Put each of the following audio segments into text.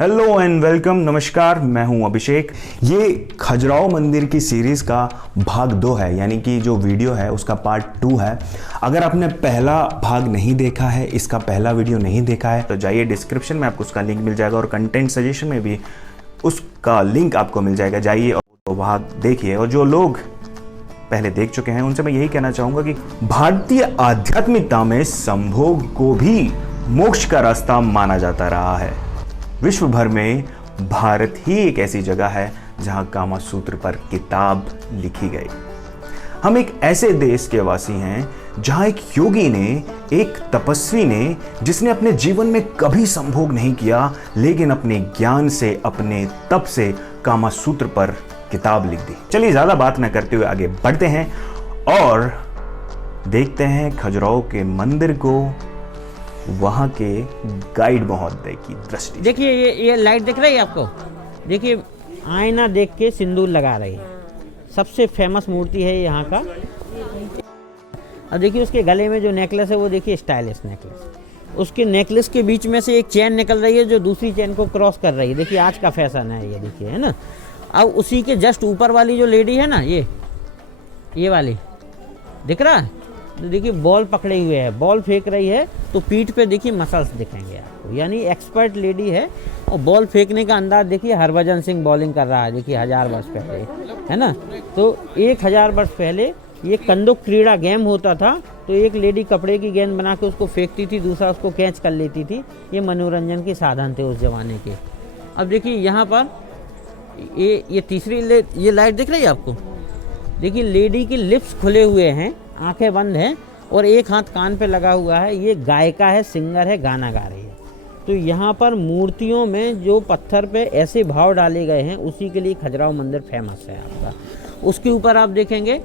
Hello and welcome, नमस्कार। मैं हूं अभिषेक। ये खजुराहो मंदिर की सीरीज़ का भाग 2 है, यानी कि जो वीडियो है उसका पार्ट 2 है। अगर आपने पहला भाग नहीं देखा है, इसका पहला वीडियो नहीं देखा है, तो जाइए डिस्क्रिप्शन में आपको उसका लिंक मिल जाएगा और कंटेंट सजेशन में भी उसका लिंक आपको मिल जाएगा। जाइए और वो भाग देखिए। और जो लोग पहले देख चुके हैं उनसे मैं यही कहना चाहूँगा कि भारतीय आध्यात्मिकता में संभोग को भी मोक्ष का रास्ता माना जाता रहा है। विश्व भर में भारत ही एक ऐसी जगह है जहां कामा सूत्र पर किताब लिखी गई। हम एक ऐसे देश के वासी हैं जहां एक योगी ने, एक तपस्वी ने, जिसने अपने जीवन में कभी संभोग नहीं किया, लेकिन अपने ज्ञान से, अपने तप से कामा सूत्र पर किताब लिख दी। चलिए ज्यादा बात न करते हुए आगे बढ़ते हैं और देखते हैं खजुराहो के मंदिर को, वहां के गाइड महोदय की दृष्टि। देखिए ये लाइट दिख रही है आपको। देखिए आईना देख के सिंदूर लगा रही है। सबसे फेमस मूर्ति है यहाँ का। अब देखिए उसके गले में जो नेकलेस है वो देखिए स्टाइलिश नेकलेस। उसके नेकलेस के बीच में से एक चेन निकल रही है जो दूसरी चेन को क्रॉस कर रही है। देखिए आज का फैशन है ये, देखिए है ना। अब उसी के जस्ट ऊपर वाली जो लेडी है ना, ये वाली दिख रहा है। तो देखिए बॉल पकड़े हुए है, बॉल फेंक रही है, तो पीठ पे देखिए मसल्स दिखेंगे आपको, यानी एक्सपर्ट लेडी है। और बॉल फेंकने का अंदाज देखिए, हरभजन सिंह बॉलिंग कर रहा है देखिए 1000 वर्ष पहले, है ना। तो 1000 वर्ष पहले ये कंदुक क्रीड़ा गेम होता था। तो एक लेडी कपड़े की गेंद बना के उसको फेंकती थी, दूसरा उसको कैच कर लेती थी। ये मनोरंजन के साधन थे उस जमाने के। अब देखिए यहाँ पर ये तीसरी ये लाइट दिख रही है आपको। देखिए लेडी की लिप्स खुले हुए हैं, आंखें बंद हैं और एक हाथ कान पे लगा हुआ है। ये गायिका है, सिंगर है, गाना गा रही है। तो यहाँ पर मूर्तियों में जो पत्थर पे ऐसे भाव डाले गए हैं, उसी के लिए खजुराहो मंदिर फेमस है आपका। उसके ऊपर आप देखेंगे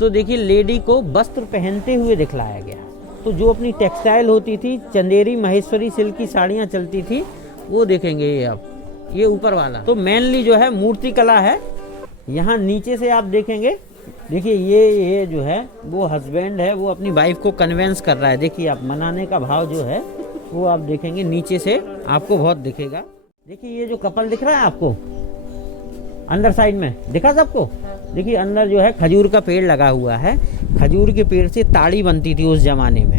तो देखिए लेडी को वस्त्र पहनते हुए दिखलाया गया। तो जो अपनी टेक्सटाइल होती थी, चंदेरी महेश्वरी सिल्क की साड़ियाँ चलती थी, वो देखेंगे ये आप, ये ऊपर वाला। तो मेनली जो है मूर्ति कला है। यहाँ नीचे से आप देखेंगे, देखिए ये जो है वो हस्बैंड है, वो अपनी वाइफ को कन्वेंस कर रहा है। देखिए आप मनाने का भाव जो है वो आप देखेंगे नीचे से आपको बहुत दिखेगा। देखिए ये जो कपल दिख रहा है आपको अंदर साइड में, दिखा सबको। देखिए अंदर जो है खजूर का पेड़ लगा हुआ है। खजूर के पेड़ से ताड़ी बनती थी उस जमाने में,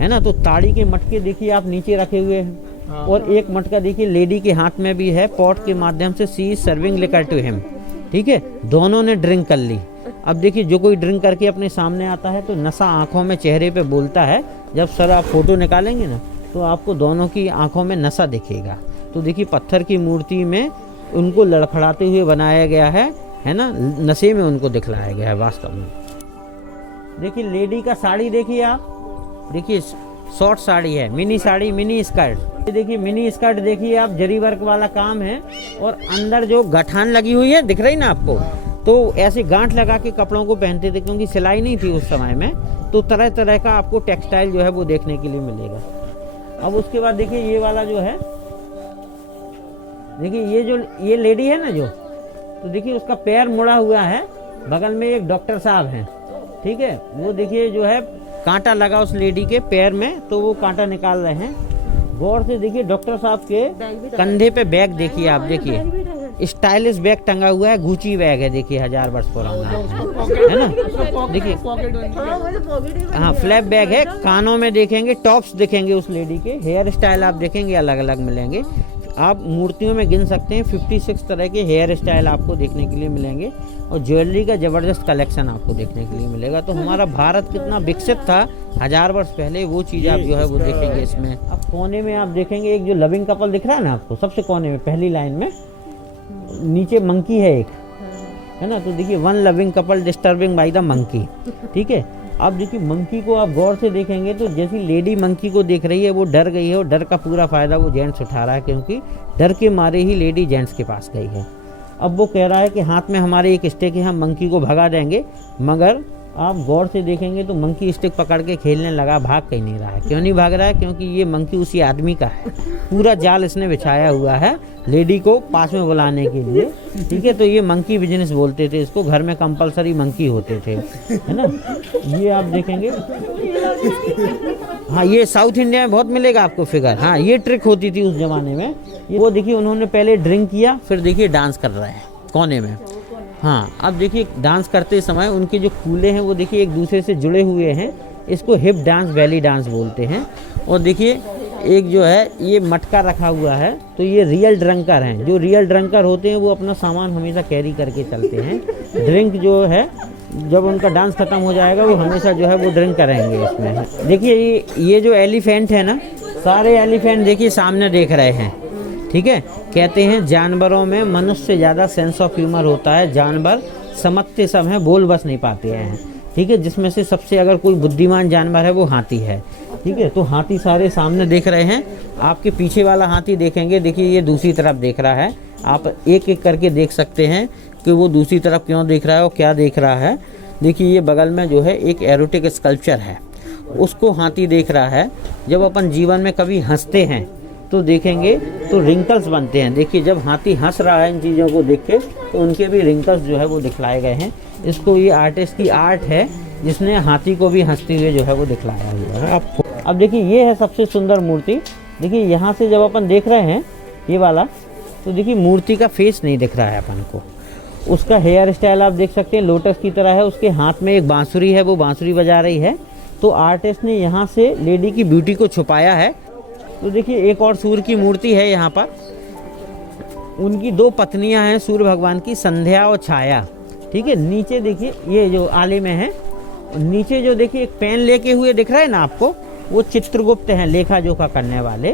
है ना। तो ताड़ी के मटके देखिए आप नीचे रखे हुए हैं और एक मटका देखिए लेडी के हाथ में भी है। पॉट के माध्यम से she is serving liquor to him, ठीक है। दोनों ने ड्रिंक कर ली। अब देखिए जो कोई ड्रिंक करके अपने सामने आता है तो नशा आंखों में, चेहरे पे बोलता है। जब सर आप फोटो निकालेंगे ना तो आपको दोनों की आंखों में नशा दिखेगा। तो देखिए पत्थर की मूर्ति में उनको लड़खड़ाते हुए बनाया गया है ना। नशे में उनको दिखलाया गया है वास्तव में। देखिए लेडी का साड़ी देखिए आप, देखिए शॉर्ट साड़ी है, मिनी साड़ी, मिनी स्कर्ट। देखिए मिनी स्कर्ट देखिए आप, जरी वर्क वाला काम है। और अंदर जो गठान लगी हुई है दिख रही ना आपको, तो ऐसे गांठ लगा के कपड़ों को पहनते थे क्योंकि सिलाई नहीं थी उस समय में। तो तरह तरह का आपको टेक्सटाइल जो है वो देखने के लिए मिलेगा। अब उसके बाद देखिए ये वाला जो है, देखिए ये लेडी है ना जो, तो देखिए उसका पैर मुड़ा हुआ है। बगल में एक डॉक्टर साहब हैं, ठीक है। वो देखिए जो है कांटा लगा उस लेडी के पैर में, तो वो कांटा निकाल रहे हैं। गौर से देखिए डॉक्टर साहब के कंधे पे बैग देखिए आप, देखिए स्टाइलिश बैग टंगा हुआ है, गुची बैग है देखिए 1000 वर्ष पुराना, है ना। देखिए हाँ फ्लैप बैग है। कानों में देखेंगे टॉप्स दिखेंगे उस लेडी के। हेयर स्टाइल आप देखेंगे अलग अलग मिलेंगे। आप मूर्तियों में गिन सकते हैं 56 तरह के हेयर स्टाइल आपको देखने के लिए मिलेंगे। और ज्वेलरी का ज़बरदस्त कलेक्शन आपको देखने के लिए मिलेगा। तो हमारा भारत कितना विकसित था 1000 वर्ष पहले, वो चीज़ आप जो है वो देखेंगे इसमें। अब कोने में आप देखेंगे एक जो लविंग कपल दिख रहा है ना आपको, सबसे कोने में पहली लाइन में नीचे मंकी है एक, है ना। तो देखिए one loving couple disturbing by the monkey, ठीक है। अब देखिए मंकी को आप गौर से देखेंगे तो जैसी लेडी मंकी को देख रही है वो डर गई है, और डर का पूरा फायदा वो जेंट्स उठा रहा है, क्योंकि डर के मारे ही लेडी जेंट्स के पास गई है। अब वो कह रहा है कि हाथ में हमारे एक स्टिक है, हम मंकी को भगा देंगे। मगर आप गौर से देखेंगे तो मंकी स्टिक पकड़ के खेलने लगा, भाग कहीं नहीं रहा है। क्यों नहीं भाग रहा है? क्योंकि ये मंकी उसी आदमी का है। पूरा जाल इसने बिछाया हुआ है लेडी को पास में बुलाने के लिए, ठीक है। तो ये मंकी बिजनेस बोलते थे इसको, घर में कंपलसरी मंकी होते थे, है ना। ये आप देखेंगे हाँ ये साउथ इंडिया में बहुत मिलेगा आपको फिगर। हाँ ये ट्रिक होती थी उस जमाने में। वो देखिए उन्होंने पहले ड्रिंक किया, फिर देखिए डांस कर रहे हैं कोने में। हाँ अब देखिए डांस करते समय उनके जो कूल्हे हैं वो देखिए एक दूसरे से जुड़े हुए हैं। इसको हिप डांस, बैली डांस बोलते हैं। और देखिए एक जो है ये मटका रखा हुआ है, तो ये रियल ड्रंकर हैं। जो रियल ड्रंकर होते हैं वो अपना सामान हमेशा कैरी करके चलते हैं। ड्रिंक जो है जब उनका डांस खत्म हो जाएगा वो हमेशा जो है वो ड्रिंक करेंगे इसमें। देखिए ये जो एलिफेंट है ना, सारे एलिफेंट देखिए सामने देख रहे हैं, ठीक है। कहते हैं जानवरों में मनुष्य से ज़्यादा सेंस ऑफ ह्यूमर होता है। जानवर समझते सब हैं, बोल बस नहीं पाते हैं, ठीक है। जिसमें से सबसे अगर कोई बुद्धिमान जानवर है वो हाथी है, ठीक है। तो हाथी सारे सामने देख रहे हैं। आपके पीछे वाला हाथी देखेंगे, देखिए ये दूसरी तरफ देख रहा है। आप एक एक करके देख सकते हैं कि वो दूसरी तरफ क्यों देख रहा है और क्या देख रहा है। देखिए ये बगल में जो है एक एरोटिक स्कल्पचर है, उसको हाथी देख रहा है। जब अपन जीवन में कभी हंसते हैं तो देखेंगे तो रिंकल्स बनते हैं। देखिए जब हाथी हंस रहा है इन चीज़ों को देख के तो उनके भी रिंकल्स जो है वो दिखलाए गए हैं। इसको ये आर्टिस्ट की आर्ट है जिसने हाथी को भी हंसते हुए जो है वो दिखलाया हुआ है आपको। अब देखिए ये है सबसे सुंदर मूर्ति। देखिए यहाँ से जब अपन देख रहे हैं ये वाला, तो देखिए मूर्ति का फेस नहीं दिख रहा है अपन को। उसका हेयर स्टाइल आप देख सकते हैं लोटस की तरह है। उसके हाथ में एक बांसुरी है, वो बांसुरी बजा रही है। तो आर्टिस्ट ने यहाँ से लेडी की ब्यूटी को छुपाया है। तो देखिए एक और सूर्य की मूर्ति है यहाँ पर। उनकी दो पत्नियाँ हैं सूर्य भगवान की, संध्या और छाया, ठीक है। नीचे देखिए ये जो आले में है, नीचे जो देखिए एक पेन लेके हुए दिख रहा है ना आपको, वो चित्रगुप्त हैं, लेखा जोखा करने वाले,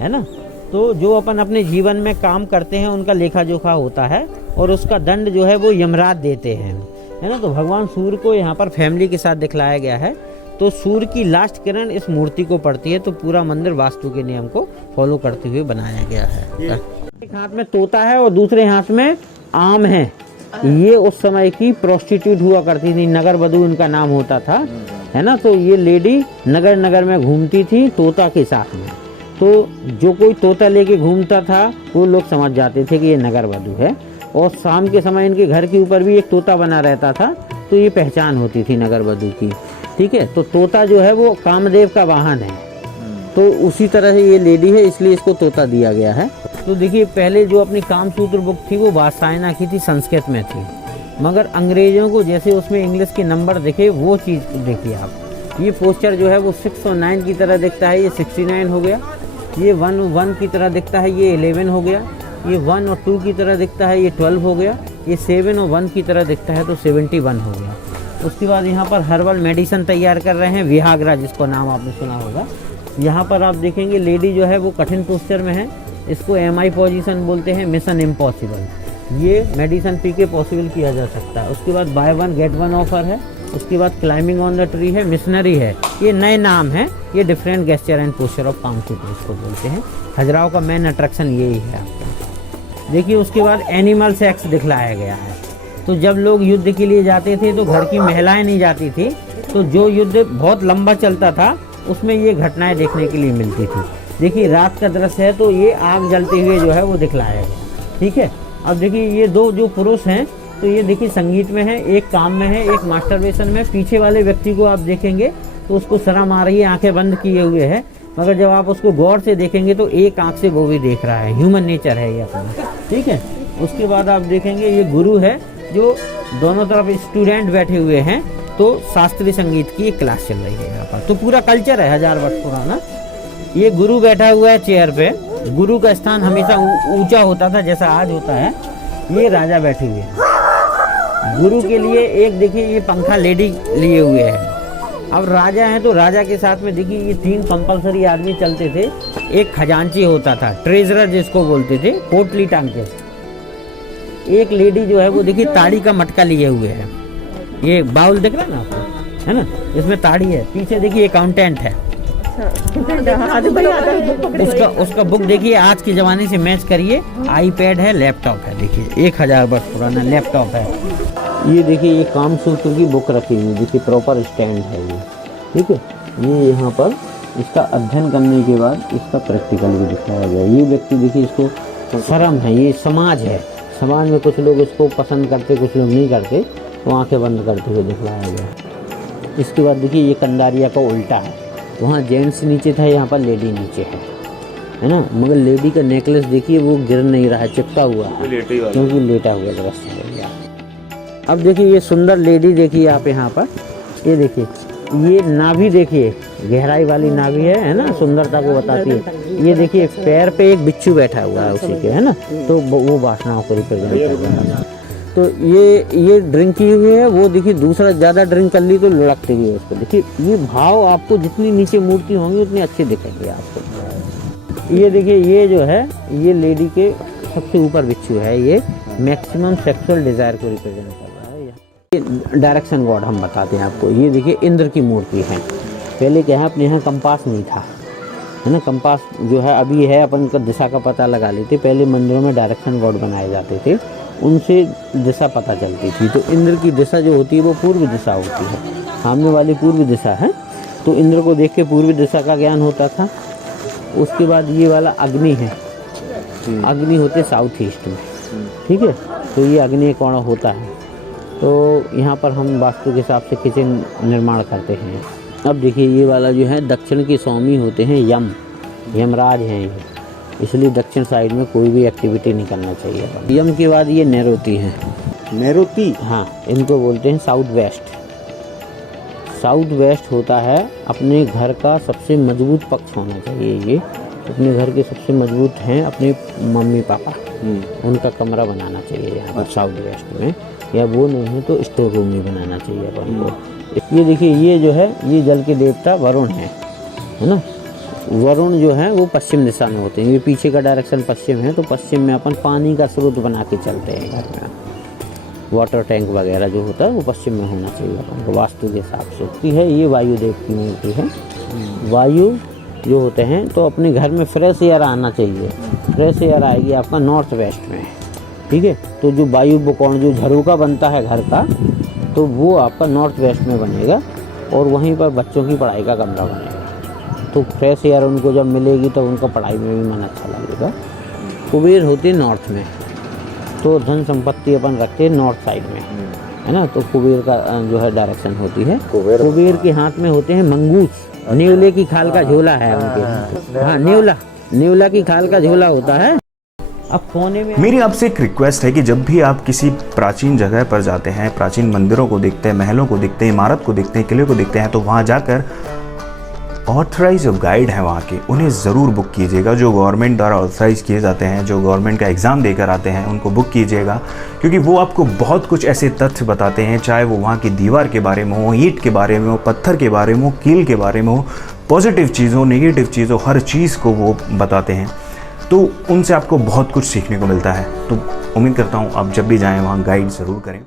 है ना। तो जो अपन अपने जीवन में काम करते हैं उनका लेखा जोखा होता है और उसका दंड जो है वो यमराज देते हैं, है ना। तो भगवान सूर्य को यहाँ पर फैमिली के साथ दिखलाया गया है। तो सूर्य की लास्ट किरण इस मूर्ति को पड़ती है। तो पूरा मंदिर वास्तु के नियम को फॉलो करते हुए बनाया गया है। एक हाथ में तोता है और दूसरे हाथ में आम है। ये उस समय की प्रोस्टिट्यूट हुआ करती थी, नगर वधू उनका नाम होता था, है ना। तो ये लेडी नगर नगर में घूमती थी तोता के साथ में। तो जो कोई तोता लेके घूमता था वो लोग समझ जाते थे कि ये नगर वधू है। और शाम के समय इनके घर के ऊपर भी एक तोता बना रहता था, तो ये पहचान होती थी नगर वधू की, ठीक है। तो तोता जो है वो कामदेव का वाहन है। तो उसी तरह से ये लेडी है, इसलिए इसको तोता दिया गया है। तो देखिए पहले जो अपनी कामसूत्र बुक थी वो वात्सायना की थी, संस्कृत में थी। मगर अंग्रेजों को जैसे उसमें इंग्लिश के नंबर दिखे वो चीज़ देखिए आप। ये पोस्टर जो है वो 6 और 9 की तरह दिखता है, ये 69 हो गया। ये 1 की तरह दिखता है, ये 11 हो गया। ये 1 और 2 की तरह दिखता है, ये 12 हो गया। ये 7 और 1 की तरह दिखता है तो 71 हो गया। उसके बाद यहाँ पर हर्बल मेडिसिन तैयार कर रहे हैं, विहाग्रा जिसको नाम आपने सुना होगा। यहाँ पर आप देखेंगे लेडी जो है वो कठिन पोस्चर में है, इसको MI पोजीशन बोलते हैं, मिशन इम्पॉसिबल। ये मेडिसिन पी के पॉसिबल किया जा सकता है। उसके बाद बाय 1 गेट 1 ऑफर है। उसके बाद क्लाइंबिंग ऑन द ट्री है, मिशनरी है। ये नए नाम है, ये different gesture and posture of Kamasutra इसको बोलते हैं। खजुराहो का मेन अट्रैक्शन यही है आपका। देखिए उसके बाद एनिमल सेक्स दिखलाया गया है। तो जब लोग युद्ध के लिए जाते थे तो घर की महिलाएं नहीं जाती थी, तो जो युद्ध बहुत लंबा चलता था उसमें ये घटनाएं देखने के लिए मिलती थी। देखिए रात का दृश्य है तो ये आग जलते हुए जो है वो दिखलाया गया, ठीक है। अब देखिए ये दो जो पुरुष हैं तो ये देखिए संगीत में है, एक काम में है, एक मास्टरबेशन में। पीछे वाले व्यक्ति को आप देखेंगे तो उसको शर्म आ रही है, आंखें बंद किए हुए है। मगर जब आप उसको गौर से देखेंगे तो एक आंख से वो भी देख रहा है। ह्यूमन नेचर है ये अपना, ठीक है। उसके बाद आप देखेंगे ये गुरु है, जो दोनों तरफ स्टूडेंट बैठे हुए हैं। तो शास्त्रीय संगीत की एक क्लास चल रही है यहाँ पर। तो पूरा कल्चर है 1000 वर्ष पुराना। ये गुरु बैठा हुआ है चेयर पे। गुरु का स्थान हमेशा ऊंचा होता था जैसा आज होता है। ये राजा बैठे हुए हैं। गुरु के लिए एक देखिए ये पंखा लेडी लिए हुए है। अब राजा है तो राजा के साथ में देखिए ये 3 कंपलसरी आदमी चलते थे। एक खजांची होता था, ट्रेजरर जिसको बोलते थे, पोटली टांग के। एक लेडी जो है वो देखिए ताड़ी का मटका लिए हुए है। ये बाउल दिख रहा है ना आपको, है ना, इसमें ताड़ी है। पीछे देखिए अकाउंटेंट है। उसका बुक देखिए आज के ज़माने से मैच करिए। आईपैड है, लैपटॉप है। देखिए 1000 वर्ष पुराना लैपटॉप है। ये देखिए ये कामसूत्र की बुक रखी हुई, देखिए प्रॉपर स्टैंड है ये, ठीक है। ये यहाँ पर इसका अध्ययन करने के बाद इसका प्रैक्टिकल भी दिखाया गया। ये व्यक्ति देखिए इसको शर्म है, ये समाज है। समाज में कुछ लोग इसको पसंद करते, कुछ लोग नहीं करते, तो आंखें बंद करते हुए दिखलाया गया। इसके बाद देखिए ये कंदारिया का उल्टा है। वहाँ जेंट्स नीचे था, यहाँ पर लेडी नीचे है ना। मगर लेडी का नेकलेस देखिए वो गिर नहीं रहा है, चिपका हुआ है क्योंकि लेटा हुआ दृश्य है यार। अब देखिए ये सुंदर लेडी देखिए आप यहाँ पर, ये देखिए ये नाभि देखिए, गहराई वाली नाभि है ना, सुंदरता को बताती है। ये देखिए पैर पे एक बिच्छू बैठा हुआ है उसी के, है ना, तो वो वासनाओं को रिप्रेजेंट कर रहा है। तो ये ड्रिंक की हुई है, वो देखिए दूसरा ज़्यादा ड्रिंक कर ली तो लुढ़कती हुई है उसको। देखिए ये भाव आपको जितनी नीचे मूर्ति होंगी उतनी अच्छी दिखेंगी आपको। ये देखिए ये जो है ये लेडी के सबसे ऊपर बिच्छू है, ये मैक्सिमम सेक्सुअल डिज़ायर को रिप्रेजेंट कर रहा है। ये डायरेक्शन गॉड हम बताते हैं आपको। ये देखिए इंद्र की मूर्ति है। पहले क्या है अपने यहाँ कंपास नहीं था, है ना, कंपास जो है अभी है, अपन का दिशा का पता लगा लेते। पहले मंदिरों में डायरेक्शन गॉड बनाए जाते थे, उनसे दिशा पता चलती थी। तो इंद्र की दिशा जो होती है वो पूर्व दिशा होती है, सामने वाली पूर्व दिशा है, तो इंद्र को देख के पूर्व दिशा का ज्ञान होता था। उसके बाद ये वाला अग्नि है, अग्नि होते साउथ ईस्ट में, ठीक है, तो ये अग्नि कोण होता है। तो यहाँ पर हम वास्तु के हिसाब से किचन निर्माण करते हैं। अब देखिए ये वाला जो है दक्षिण के स्वामी होते हैं यम, यमराज हैं ये, इसलिए दक्षिण साइड में कोई भी एक्टिविटी नहीं करना चाहिए। यम के बाद ये नैरोती हैं। नैरोती, हाँ, इनको बोलते हैं साउथ वेस्ट। साउथ वेस्ट होता है अपने घर का सबसे मजबूत पक्ष होना चाहिए। ये अपने घर के सबसे मजबूत हैं अपने मम्मी पापा, उनका कमरा बनाना चाहिए यहाँ पर साउथ वेस्ट में, या वो नहीं है तो स्टोर रूम में बनाना चाहिए अपन को। ये देखिए ये जो है ये जल के देवता वरुण है ना। वरुण जो है वो पश्चिम दिशा में होते हैं। ये पीछे का डायरेक्शन पश्चिम है, तो पश्चिम में अपन पानी का स्रोत बना के चलते हैं घर में। वाटर टैंक वगैरह जो होता है वो पश्चिम में होना चाहिए अपन को वास्तु के हिसाब से। है ये वायु देव की मूर्ति है। वायु जो होते हैं तो अपने घर में फ्रेश एयर आना चाहिए। फ्रेश एयर आएगी आपका नॉर्थ वेस्ट में, ठीक है। तो जो वायु कोण जो झरोका बनता है घर का, तो वो आपका नॉर्थ वेस्ट में बनेगा, और वहीं पर बच्चों की पढ़ाई का कमरा बनेगा। तो फ्रेश एयर उनको जब मिलेगी तो उनका पढ़ाई में भी मन अच्छा लगेगा। कुबेर होते हैं नॉर्थ में, तो धन संपत्ति अपन रखते हैं नॉर्थ साइड में, है ना। तो कुबेर का जो है डायरेक्शन होती है। कुबेर के हाथ में होते हैं मंगूस, नेवले की खाल का झोला है उनके। हाँ, नेवला की खाल का झोला होता है। अब कोने में मेरी आपसे एक रिक्वेस्ट है कि जब भी आप किसी प्राचीन जगह पर जाते हैं, प्राचीन मंदिरों को देखते हैं, महलों को देखते हैं, इमारत को देखते हैं, किले को देखते हैं, तो वहाँ जाकर ऑथराइज जो गाइड हैं वहाँ के, उन्हें ज़रूर बुक कीजिएगा। जो गवर्नमेंट द्वारा ऑथराइज़ किए जाते हैं, जो गवर्नमेंट का एग्ज़ाम देकर आते हैं, उनको बुक कीजिएगा, क्योंकि वो आपको बहुत कुछ ऐसे तथ्य बताते हैं, चाहे वो वहाँ की दीवार के बारे में हो, ईंट के बारे में हो, पत्थर के बारे में हो, कील के बारे में हो, पॉजिटिव चीज़ हो, नेगेटिव चीज़ हो, हर चीज़ को वो बताते हैं। तो उनसे आपको बहुत कुछ सीखने को मिलता है। तो उम्मीद करता हूँ आप जब भी जाएँ वहाँ गाइड ज़रूर करें।